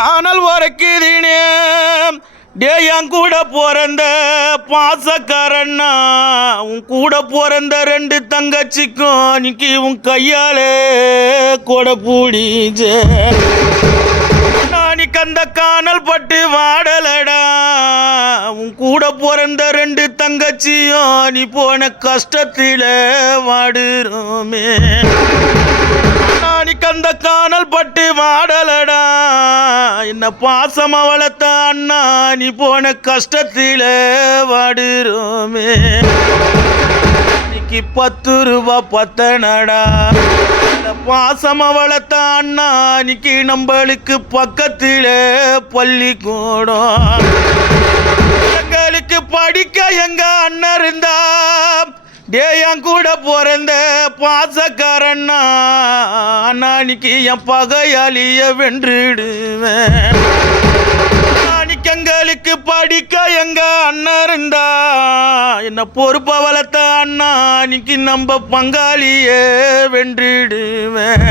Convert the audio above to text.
காணல் உரைக்குதுனே டேயன் கூட பிறந்த பாசக்காரண்ணா உன் கூட பிறந்த 2 தங்கச்சிக்கும் அன்னைக்கு உன் கையாலே கொடை பூடிச்சே நாளைக்கு அந்த காணல் பட்டு வாடலடா உன் கூட பிறந்த 2 தங்கச்சியும் நீ போன கஷ்டத்தில வாடுறோமே நாளைக்கு அந்த காணல் பட்டு வாடலடா என்ன பாசமா வளர்த்த அண்ணா நீ போன கஷ்டத்தில வாடுறோமே இன்னைக்கு 10 ரூபா பத்தனடா பாசமா வளர்த்த அண்ணா இன்னைக்கு நம்மளுக்கு பக்கத்தில பள்ளிக்கூடம் எங்களுக்கு படிக்க எங்க அண்ணன் இருந்தா டேயன் கூட பிறந்த பாசக்காரண்ணா நாளைக்கு என் பகையாளிய வென்றுடுவேன் நாளைக்கு எங்களுக்கு படிக்க எங்க அண்ணன் இருந்தா என்ன பொறுப்பை வளர்த்த அண்ணா இன்னைக்கு நம்ம பங்காளிய வென்றுடுவேன்